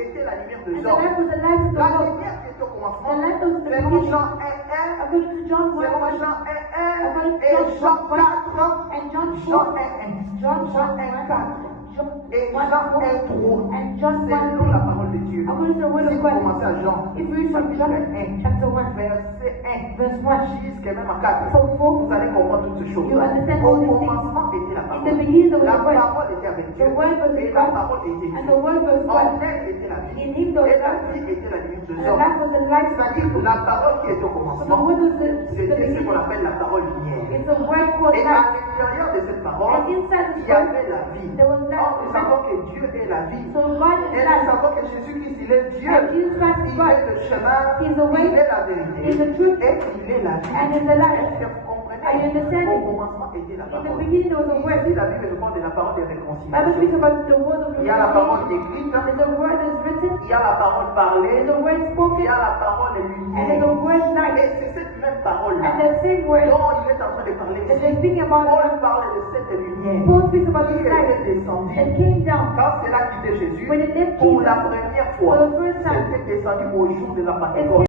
était la lumière de And the Jean. light was the light of the La world. lumière qui était au commencement, The light was the c'est beginning. Jean 1, According to John 1, c'est Jean 1, according to et John Jean 1, 4, and John Jean 4, 1, John 1, 4, John et 1, Jean 4, 1, 3. and John 1, C'est selon la parole de Dieu. according to the word Si of vous God. commencez à Jean, If we read from chapitre John 1, chapter 1, verset 1, verse 1, jusqu'à même à 4, so 4, vous allez comprendre toutes ces choses. you understand Au all these things. commencement était la In parole. the beginning there was La the word. parole était avec Dieu. The word was Et with la God, parole était and Dieu. the word was En God. elle était la vie. In him there was Et la life, vie était la lumière de and the Jean. life was the light of C'est-à-dire que people. la parole qui est au So the commencement, word was the c'était ce beginning. qu'on appelle la parole lumière. It's a word called Et à light. l'intérieur de cette parole, And inside il this y word, avait la vie. there was light. Or, nous savons que Dieu est la vie. So God is Et nous light. savons que Jésus-Christ, il est Dieu. And Jesus Christ is Il God. est le chemin, He is the way, il est la vérité, he is the truth, et il est la vie. and is the light. Est-ce que vous comprenez? Are you understanding? Au commencement était la In the parole. beginning there was a word. Ici, la Bible nous parle de la parole de Bible réconciliation. speaks about the word of Il y a la parole reconciliation. écrite, There's a word that's written, il y a la parole parlée, there's a word il spoken, y a la parole and there's lumière. a word Et light. c'est cette même parole-là And the same word dont il est en train de parler that ici. they're speaking about, Paul parle de cette lumière Paul speaks about qui this light était descendue that came down quand c'est là quitté Jésus when it left pour Jesus la première for fois. the first time. C'était descendu au jour de la Pentecôte.